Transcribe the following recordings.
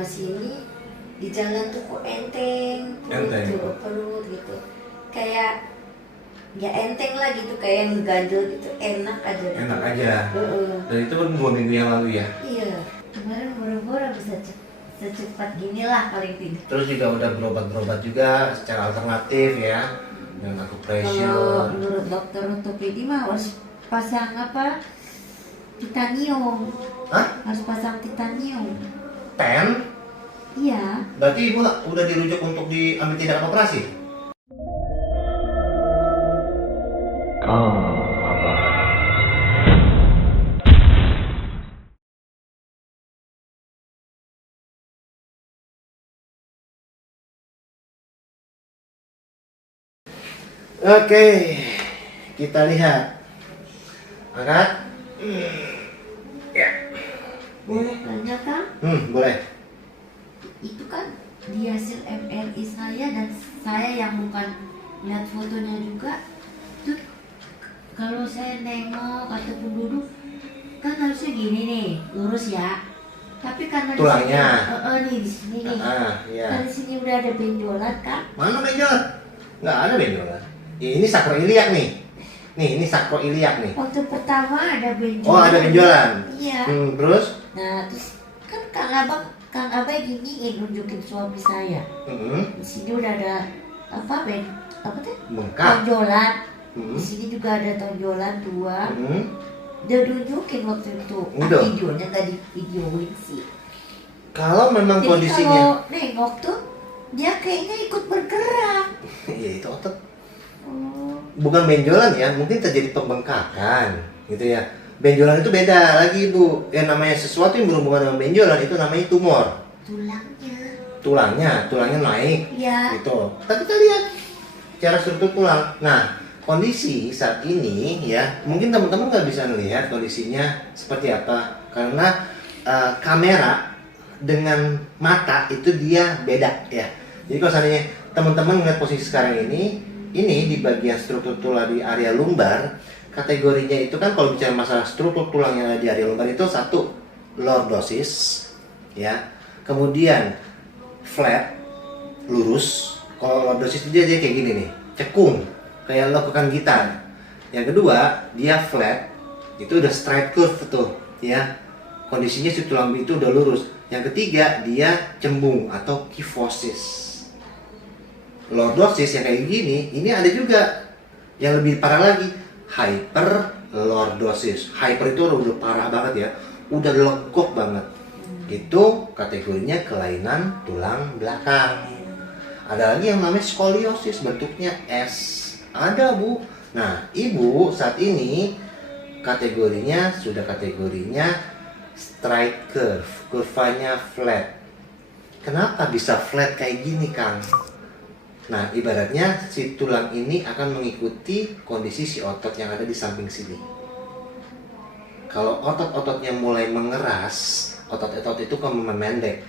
sama sini di jalan tuh kok enteng gitu, perut gitu, kayak ya enteng lah gitu, kayak ngeganjel gitu, enak aja. Enak aja. Dan itu kan 2 minggu yang lalu ya? Iya, kemarin boro-boro bisa secepat gini lah paling tidak. Terus juga udah berobat-berobat juga secara alternatif ya, dengan Kalau acupressure. menurut dokter ortopedi mah harus pasang apa? Titanium. Hah? Harus pasang titanium. Pen? Iya. Berarti ibu udah dirujuk untuk diambil tindakan operasi? Oke, kita lihat. Angkat. Ya. Boleh tanya kan? Boleh. Itu kan di hasil MRI saya, dan saya yang bukan lihat fotonya juga. Itu kalau saya nengok ataupun duduk kan harusnya gini nih, lurus ya. Tapi karena Tulangnya. di sini nih. Iya. Kan di sini udah ada benjolan kan? Mana benjolan? Nggak ada benjolan. Ini sakroiliak nih. Nih, ini sakroiliak nih. Waktu pertama ada benjolan. Oh, ada benjolan. Iya. Terus? Nah, terus kan Kang Abah giniin nunjukin suami saya. Di sini udah ada apa tuh? Bengkak. Tonjolan. Di sini juga ada tonjolan 2. Dia tunjukin waktu itu. Videonya nggak di videoin sih. Kalau memang jadi kondisinya. Kalau nengok tuh dia kayaknya ikut bergerak. Iya, itu otot. Oh. Bukan benjolan ya, mungkin terjadi pembengkakan gitu ya. Benjolan itu beda lagi Bu. Yang namanya sesuatu yang berhubungan dengan benjolan itu namanya tumor. Tulangnya naik. Iya. Gitu. Tapi kita lihat cara struktur tulang. Nah, kondisi saat ini ya, mungkin teman-teman nggak bisa melihat kondisinya seperti apa karena kamera dengan mata itu dia beda ya. Jadi kalau seandainya teman-teman melihat posisi sekarang ini di bagian struktur tulang di area lumbar, kategorinya itu kan kalau bicara masalah struktur tulang yang ada di area lumbar itu satu lordosis ya, kemudian flat lurus. Kalau lordosis dia kayak gini nih, cekung kayak lekukan gitar. Yang kedua dia flat, itu udah straight curve tuh ya, kondisinya si tulang itu udah lurus. Yang ketiga dia cembung atau kyphosis. Lordosis yang kayak gini, ini ada juga yang lebih parah lagi, hyperlordosis. Hyper itu udah parah banget ya, udah legok banget. Itu kategorinya kelainan tulang belakang. Ada lagi yang namanya skoliosis, bentuknya S. Ada Bu. Nah, Ibu saat ini kategorinya straight curve, kurvanya flat. Kenapa bisa flat kayak gini, Kang? Nah, ibaratnya si tulang ini akan mengikuti kondisi si otot yang ada di samping sini. Kalau otot-ototnya mulai mengeras, otot-otot itu kan memendek.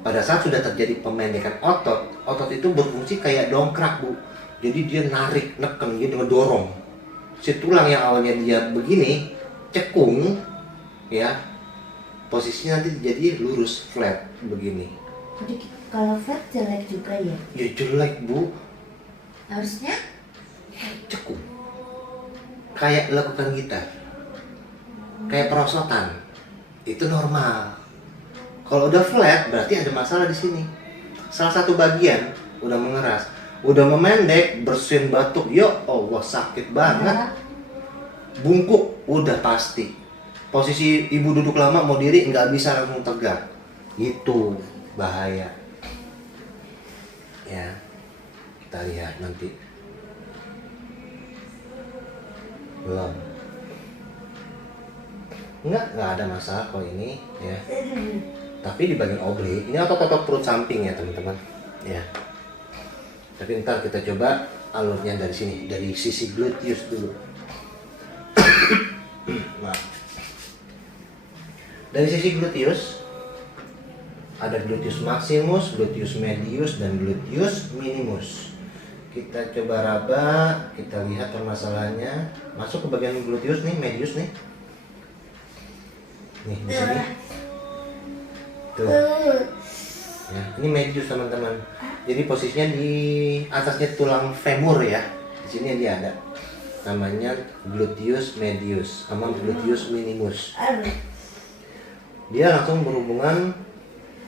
Pada saat sudah terjadi pemendekan otot itu berfungsi kayak dongkrak Bu. Jadi dia narik, neken, dia ngedorong. Si tulang yang awalnya dia begini, cekung, ya, posisinya nanti jadi lurus, flat, begini. Jadi kalau flat jelek juga ya? Ya jelek Bu. Harusnya? Cekung. Kayak lekukan gitar. Kayak perosotan. Itu normal. Kalau udah flat berarti ada masalah di sini. Salah satu bagian udah mengeras, udah memendek, bersin batuk. Ya Allah, sakit banget. Ya. Bungkuk udah pasti. Posisi ibu duduk lama mau diri nggak bisa langsung tegak. Itu bahaya. Ya, kita lihat nanti. Belum. Nggak ada masalah kalau ini ya. Tapi di bagian oblik, ini otot-otot perut samping ya teman-teman ya. Tapi ntar kita coba alurnya dari sini, dari sisi gluteus dulu. Nah, dari sisi gluteus ada gluteus maximus, gluteus medius, dan gluteus minimus. Kita coba raba, kita lihat permasalahannya. Masuk ke bagian gluteus nih, medius nih. Nih di sini. Tuh. Ya, ini medius teman-teman. Jadi posisinya di atasnya tulang femur ya. Di sini dia ada. Namanya gluteus medius sama gluteus minimus. Dia langsung berhubungan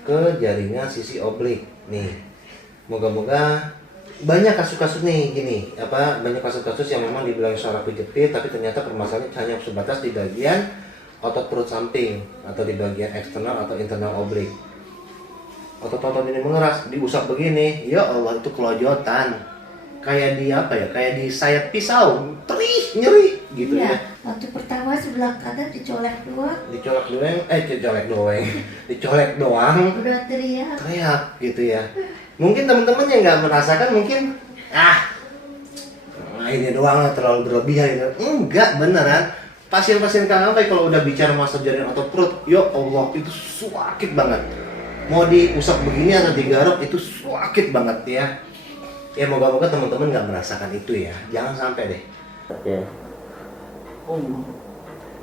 ke jaringan sisi oblik. Nih. Moga-moga banyak kasus-kasus nih gini, banyak kasus-kasus yang memang dibilang saraf kejepit tapi ternyata permasalahannya hanya sebatas di bagian otot perut samping atau di bagian eksternal atau internal oblik. Otot-otot ini mengeras, diusap begini, ya Allah itu kelojotan. Kayak kayak di sayat pisau, perih, nyeri gitu ya. Waktu pertama sebelah kanan dicolek doang. Dicolek doang. Udah teriak. Teriak gitu ya. Mungkin teman-teman yang nggak merasakan mungkin ini doang terlalu berlebihan gitu. Enggak, beneran. Pasien-pasien Kang Abai kalau udah bicara masalah jaringan otot perut, ya Allah itu sakit banget. Mau diusap begini atau digaruk itu sakit banget ya. Ya moga-moga teman-teman nggak merasakan itu ya. Jangan sampai deh. Oke.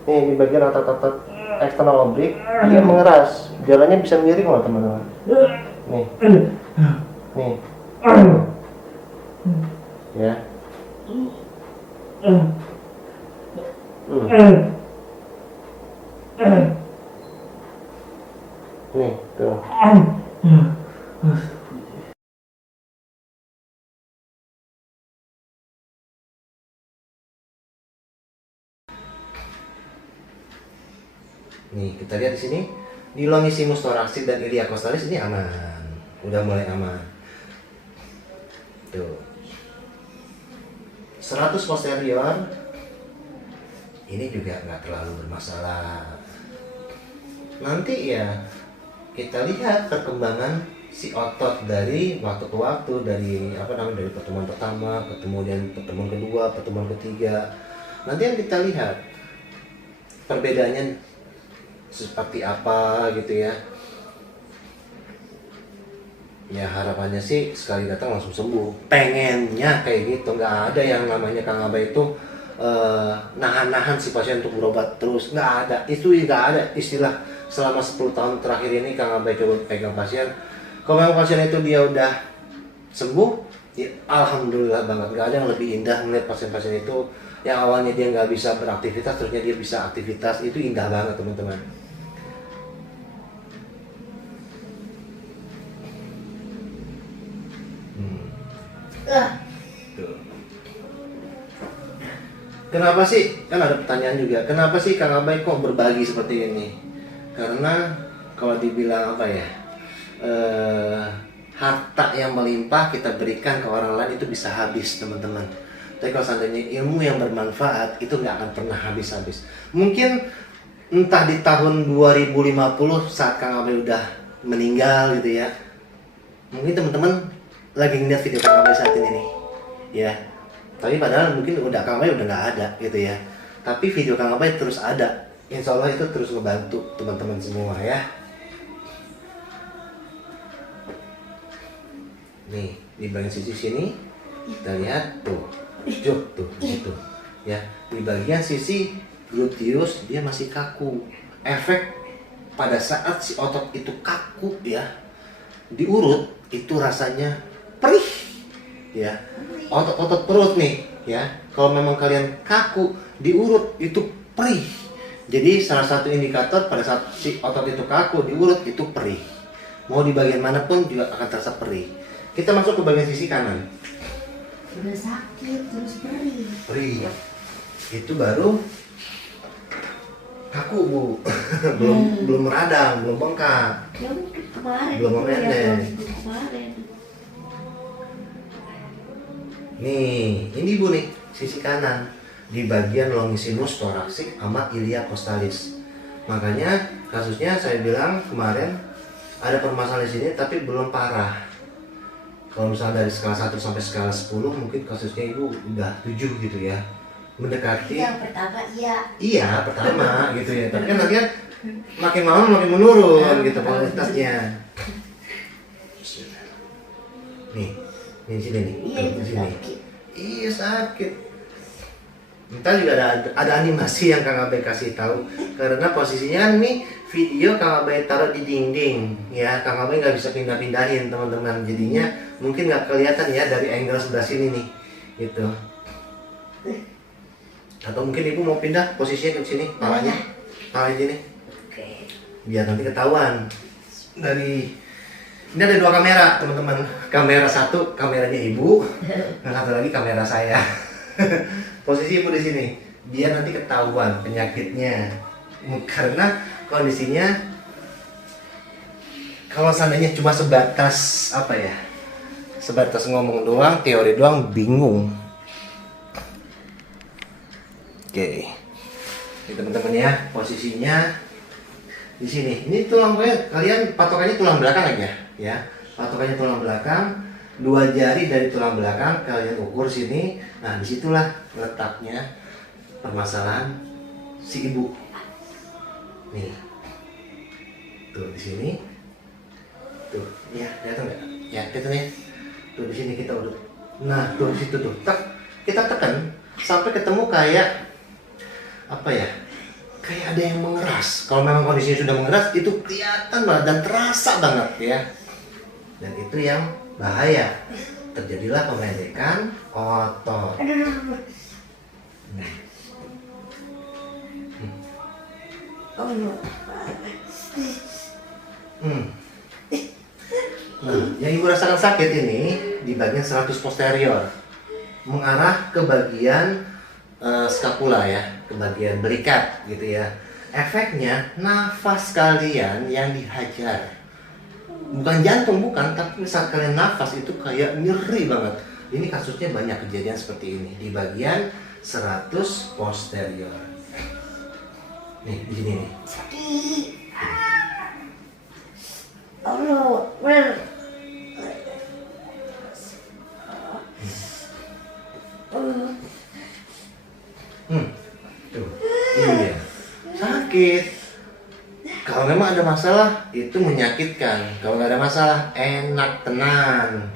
Nih di bagian otot-otot eksternal oblik dia mengeras. Jalannya bisa miring loh teman-teman. Nih. Nih. Ya. Nih, tuh. Nih, kita lihat di sini di longissimus thoracic dan ilia costalis ini aman. Udah mulai aman. Tuh. 100 posterior ini juga nggak terlalu bermasalah. Nanti ya kita lihat perkembangan si otot dari waktu ke waktu, dari dari pertemuan pertama, kemudian pertemuan kedua, pertemuan ketiga. Nanti yang kita lihat perbedaannya seperti apa gitu ya. Ya harapannya sih sekali datang langsung sembuh. Pengennya kayak gitu, nggak ada yang namanya Kang Abai itu nahan-nahan si pasien untuk berobat terus, nggak ada. Itu nggak ada istilah selama 10 tahun terakhir ini Kang Abai coba pegang pasien. Kalau memang pasien itu dia udah sembuh, ya alhamdulillah banget. Nggak ada yang lebih indah melihat pasien-pasien itu yang awalnya dia nggak bisa beraktivitas, terusnya dia bisa aktivitas. Itu indah banget teman-teman. Tuh. Kenapa sih? Kan ada pertanyaan juga. Kenapa sih Kang Abai kok berbagi seperti ini? Karena kalau dibilang harta yang melimpah kita berikan ke orang lain itu bisa habis teman-teman. Tapi kalau seandainya ilmu yang bermanfaat itu nggak akan pernah habis-habis. Mungkin entah di tahun 2050 saat Kang Abai udah meninggal gitu ya. Mungkin teman-teman lagi ngeliat video Kang Abai saat ini nih, ya. Tapi padahal mungkin Kang Abai udah nggak ada gitu ya. Tapi video Kang Abai terus ada. Insya Allah itu terus ngebantu teman-teman semua ya. Nih di bagian sisi sini kita lihat tuh, tuh gitu. Ya di bagian sisi gluteus dia masih kaku. Efek pada saat si otot itu kaku ya, diurut itu rasanya perih ya. Otot-otot perut nih ya, kalau memang kalian kaku diurut itu perih. Jadi salah satu indikator pada saat si otot itu kaku diurut itu perih. Mau di bagian manapun juga akan terasa perih. Kita masuk ke bagian sisi kanan. Udah sakit terus perih. Perih. Itu baru kaku Bu. belum meradang, belum bengkak. Ya mungkin kemarin. Belum memendek. Kemarin. Nih, ini Bu nih, sisi kanan di bagian longissimus thoracic sama ilia costalis. Makanya kasusnya saya bilang kemarin ada permasalahan di sini tapi belum parah. Kalau misalnya dari skala 1 sampai skala 10 mungkin kasusnya Ibu udah 7 gitu ya. Mendekati. Yang pertama iya. Iya, pertama gitu ya. Tapi kan nanti kan makin lama makin menurun gitu kualitasnya. Nih, di sini nih. Iya itu di sini. sakit. Iya sakit. Ntar juga ada animasi yang Kang Abai kasih tahu, karena posisinya nih video Kang Abai taruh di dinding ya, Kang Abai nggak bisa pindah-pindahin teman-teman, jadinya mungkin nggak kelihatan ya dari angle sebelah sini nih gitu. Atau mungkin ibu mau pindah posisinya ke sini, palanya sini Oke. biar nanti ketahuan. Dari ini ada 2 kamera teman-teman, kamera satu kameranya ibu, yang satu lagi kamera saya. Posisi ibu di sini biar nanti ketahuan penyakitnya, karena kondisinya kalau seandainya cuma sebatas apa ya, sebatas ngomong doang, teori doang, bingung. Oke, ini teman-teman ya, posisinya di sini. Ini tulang kalian patokannya tulang belakang aja ya, patokannya tulang belakang. 2 jari dari tulang belakang kalian ukur sini. Nah, disitulah letaknya permasalahan si ibu. Nih, tuh di sini, tuh, ya kelihatan nggak? Ya kelihatan ya. Tuh di sini kita udah. Nah, tuh di situ tuh, kita tekan sampai ketemu kayak apa ya? Kayak ada yang mengeras. Kalau memang kondisinya sudah mengeras, itu kelihatan banget dan terasa banget ya. Dan itu yang bahaya, terjadilah pemendekan otot. Nah, yang ibu rasakan sakit ini di bagian 100 posterior, mengarah ke bagian skapula ya, ke bagian belikat gitu ya. Efeknya nafas kalian yang dihajar. Bukan jantung, bukan, tapi saat kalian nafas itu kayak nyeri banget. Ini kasusnya banyak kejadian seperti ini di bagian 100 posterior. Nih, di sini nih. Allah, benar. Tuh, ini dia. Sakit. Kalau memang ada masalah, itu menyakitkan. Kalau nggak ada masalah, enak, tenang.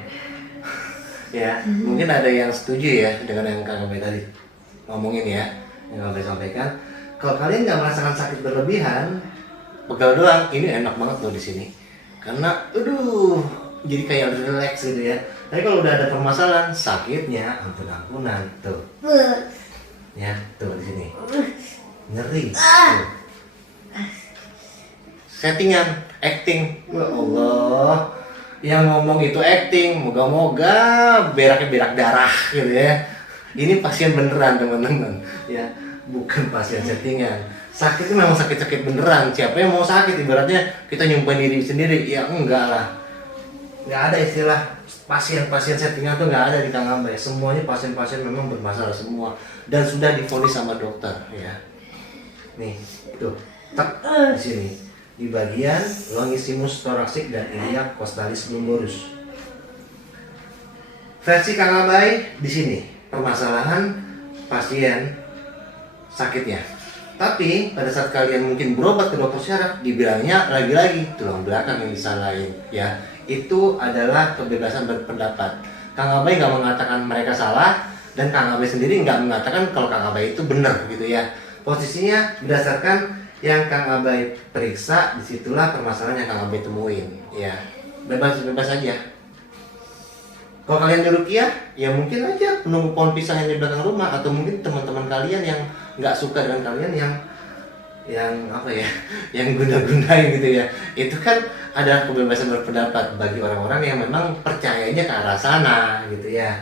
Ya, mungkin ada yang setuju ya dengan yang Kang Abai tadi ngomongin ya, yang Kang Abai sampaikan. Kalau kalian nggak merasakan sakit berlebihan, pegal doang, ini enak banget loh di sini. Karena, aduh, jadi kayak relax gitu ya. Tapi kalau udah ada permasalahan, sakitnya ampun-ampunan tuh. Ya, tuh di sini. Nyeri. Tuh. Settingan, acting, ya Allah, yang ngomong itu acting, moga-moga beraknya berak darah gitu ya. Ini pasien beneran teman-teman, ya, bukan pasien settingan. Sakit itu memang sakit-sakit beneran. Siapa yang mau sakit? Ibaratnya kita nyumpain diri sendiri, ya enggak lah. Nggak ada istilah pasien-pasien settingan tuh nggak ada di Kang Abai. Semuanya pasien-pasien memang bermasalah semua dan sudah divonis sama dokter ya. Nih, tuh, tak di sini. Di bagian longissimus thoracic dan iliac costalis lumborus. Versi Kang Abai di sini permasalahan pasien sakitnya. Tapi pada saat kalian mungkin berobat ke dokter syaraf, dibilangnya lagi-lagi tulang belakang yang disalahin ya. Itu adalah kebebasan berpendapat. Kang Abai nggak mengatakan mereka salah dan Kang Abai sendiri nggak mengatakan kalau Kang Abai itu benar gitu ya. Posisinya berdasarkan yang Kang Abai periksa, disitulah permasalahan yang Kang Abai temuin ya. Bebas-bebas aja. Kalau kalian di Rukiah, ya mungkin aja menunggu pohon pisang yang di belakang rumah, atau mungkin teman-teman kalian yang nggak suka dengan kalian yang apa ya, yang guna-gunain gitu ya. Itu kan ada kebebasan berpendapat bagi orang-orang yang memang percayanya ke arah sana gitu ya.